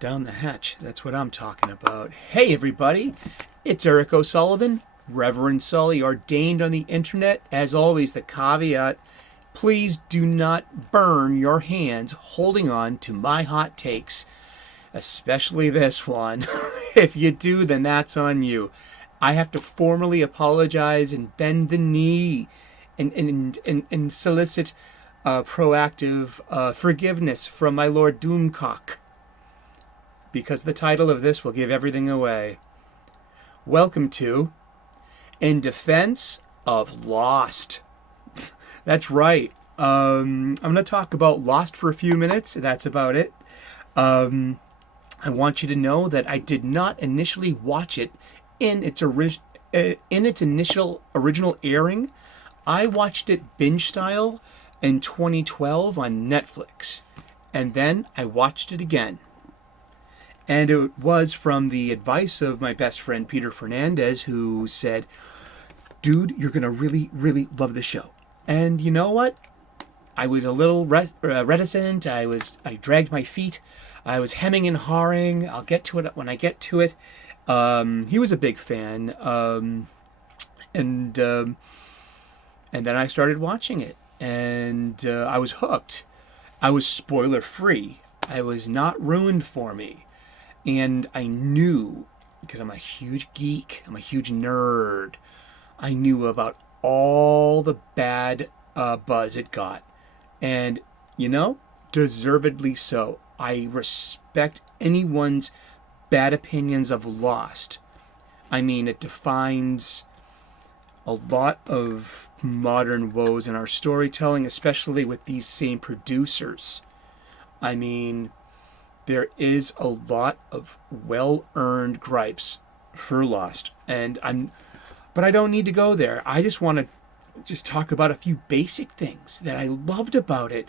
Down the hatch. That's what I'm talking about. Hey, everybody. It's Eric O'Sullivan, Reverend Sully, ordained on the internet. As always, the caveat, please do not burn your hands holding on to my hot takes, especially this one. If you do, then that's on you. I have to formally apologize and bend the knee and solicit proactive forgiveness from my Lord Doomcock, because the title of this will give everything away. Welcome to In Defense of Lost. That's right. I'm going to talk about Lost for a few minutes. That's about it. I want you to know that I did not initially watch it in its initial original airing. I watched it binge style in 2012 on Netflix, and then I watched it again. And it was from the advice of my best friend Peter Fernandez, who said, dude, you're going to really, really love the show. And you know what? I was a little reticent. I dragged my feet. I was hemming and hawing. I'll get to it when I get to it. He was a big fan. And then I started watching it. And I was hooked. I was spoiler free. I was not ruined for me. And I knew, because I'm a huge geek, I'm a huge nerd, I knew about all the bad buzz it got. And, you know, deservedly so. I respect anyone's bad opinions of Lost. I mean, it defines a lot of modern woes in our storytelling, especially with these same producers. I mean, there is a lot of well-earned gripes for Lost, but I don't need to go there. I just want to talk about a few basic things that I loved about it.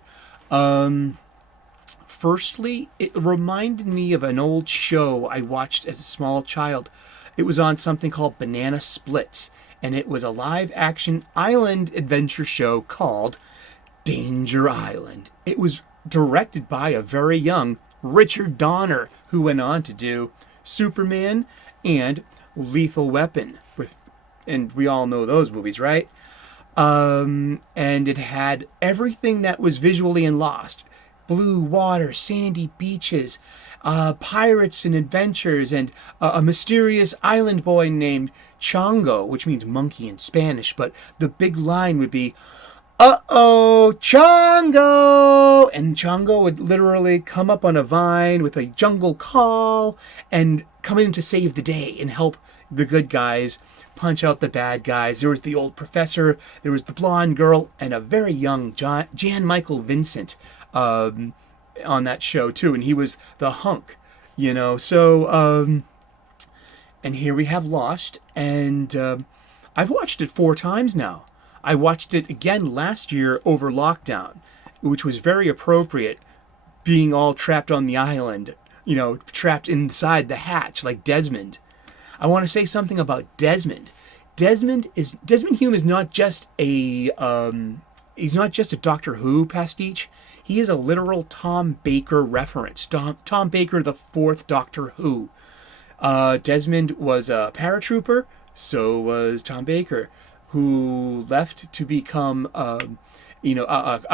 Firstly, it reminded me of an old show I watched as a small child. It was on something called Banana Splits, and it was a live-action island adventure show called Danger Island. It was directed by a very young Richard Donner, who went on to do Superman and Lethal Weapon, and we all know those movies, right? And it had everything that was visually in Lost: blue water, sandy beaches, pirates and adventures, and a mysterious island boy named Chongo, which means monkey in Spanish, but the big line would be, "Uh-oh, Chongo!" And Chongo would literally come up on a vine with a jungle call and come in to save the day and help the good guys punch out the bad guys. There was the old professor, there was the blonde girl, and a very young Jan Michael Vincent on that show too. And he was the hunk, you know. So, and here we have Lost, and I've watched it 4 times now. I watched it again last year over lockdown, which was very appropriate, being all trapped on the island, you know, trapped inside the hatch like Desmond. I want to say something about Desmond. Desmond Hume is not just he's not just a Doctor Who pastiche. He is a literal Tom Baker reference. Tom Baker, the 4th Doctor Who. Desmond was a paratrooper, so was Tom Baker, who left to become, a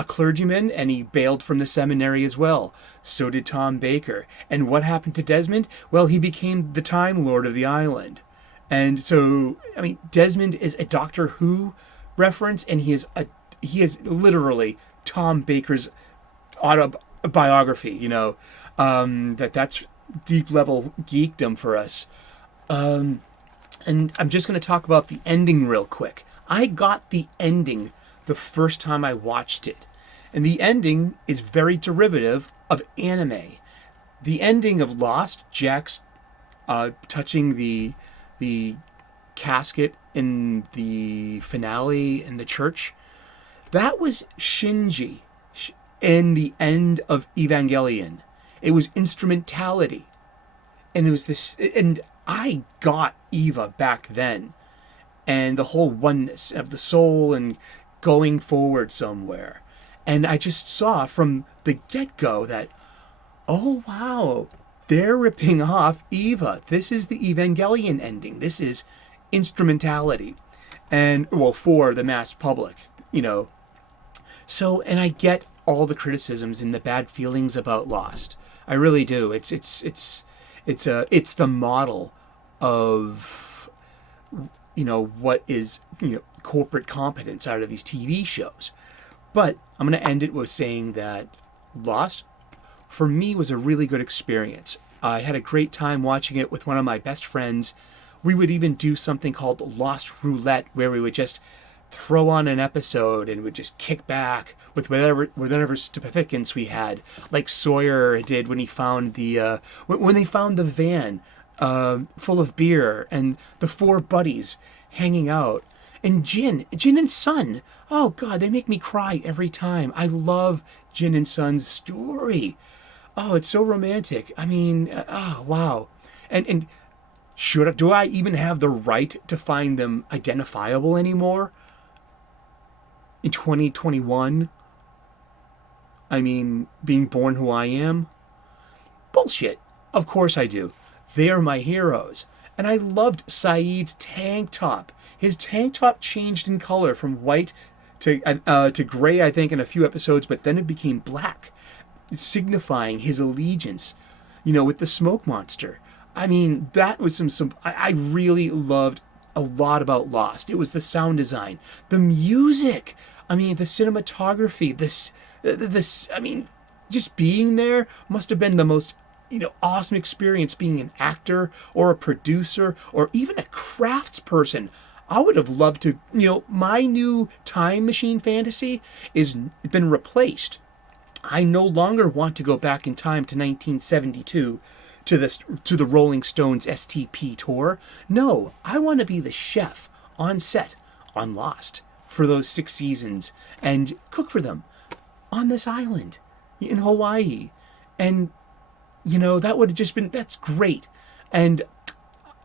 clergyman, and he bailed from the seminary as well. So did Tom Baker. And what happened to Desmond? Well, he became the Time Lord of the island. And so, I mean, Desmond is a Doctor Who reference, and he is literally Tom Baker's autobiography. You know, that's deep level geekdom for us. And I'm just going to talk about the ending real quick. I got the ending the first time I watched it. And the ending is very derivative of anime. The ending of Lost, Jack's touching the casket in the finale in the church, that was Shinji in the end of Evangelion. It was instrumentality. And it was this, and I got Eva back then, and the whole oneness of the soul and going forward somewhere. And I just saw from the get-go that, oh wow, they're ripping off Eva. This is the Evangelion ending. This is instrumentality. And, well, for the mass public, you know. So, and I get all the criticisms and the bad feelings about Lost. I really do. It's the model of, you know, what is, you know, corporate competence out of these TV shows. But I'm going to end it with saying that Lost, for me, was a really good experience. I had a great time watching it with one of my best friends. We would even do something called Lost Roulette, where we would just throw on an episode and would just kick back with whatever significance we had, like Sawyer did when he found the when they found the van full of beer and the four buddies hanging out. And Jin and Sun. Oh God, they make me cry every time. I love Jin and Sun's story. Oh, it's so romantic. I mean, oh wow. And do I even have the right to find them identifiable anymore in 2021? I mean, being born who I am? Bullshit. Of course I do. They are my heroes. And I loved Saeed's tank top. His tank top changed in color from white to gray, I think, in a few episodes, but then it became black, signifying his allegiance, you know, with the smoke monster. I mean, that was I really loved a lot about Lost. It was the sound design, the music, I mean, the cinematography, this, I mean, just being there must have been the most, you know, awesome experience being an actor or a producer or even a craftsperson. I would have loved to, you know, my new time machine fantasy is been replaced. I no longer want to go back in time to 1972 to the Rolling Stones STP tour. No, I want to be the chef on set on Lost for those 6 seasons and cook for them on this island in Hawaii. And, you know, that would have just been, that's great. And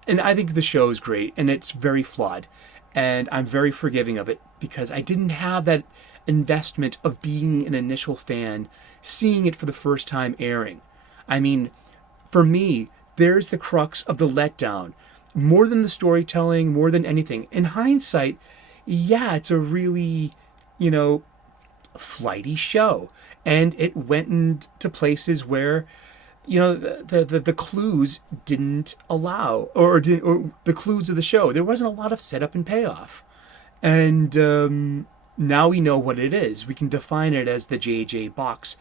I think the show is great, and it's very flawed. And I'm very forgiving of it because I didn't have that investment of being an initial fan, seeing it for the first time airing. I mean, for me, there's the crux of the letdown. More than the storytelling, more than anything. In hindsight, yeah, it's a really, you know, flighty show. And it went into places where, you know, the clues didn't allow, or the clues of the show. There wasn't a lot of setup and payoff. And now we know what it is. We can define it as the JJ box,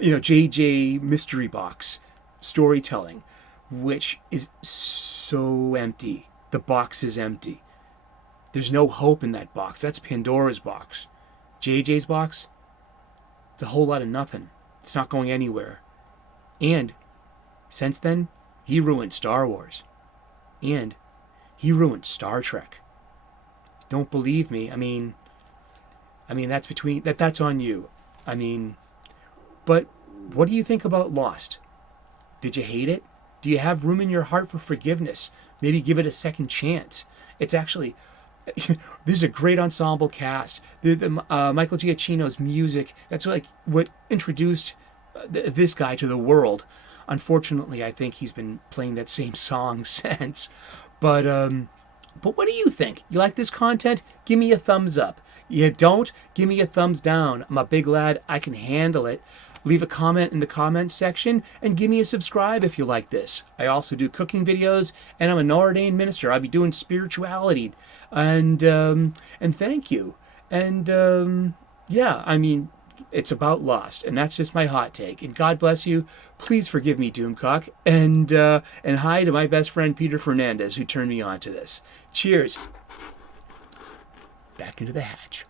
you know, JJ mystery box storytelling, which is so empty. The box is empty. There's no hope in that box. That's Pandora's box. JJ's box, it's a whole lot of nothing. It's not going anywhere. And since then, he ruined Star Wars. And he ruined Star Trek. Don't believe me? I mean that's on you. I mean, but what do you think about Lost? Did you hate it? Do you have room in your heart for forgiveness? Maybe give it a second chance. It's actually, this is a great ensemble cast. Michael Giacchino's music, that's like what introduced this guy to the world. Unfortunately, I think he's been playing that same song since. But what do you think? You like this content? Give me a thumbs up. You don't? Give me a thumbs down. I'm a big lad. I can handle it. Leave a comment in the comments section and give me a subscribe if you like this. I also do cooking videos, and I'm an ordained minister. I'll be doing spirituality, and thank you. And yeah, I mean, it's about Lost, and that's just my hot take. And God bless you. Please forgive me, Doomcock, and hi to my best friend Peter Fernandez, who turned me on to this. Cheers. Back into the hatch.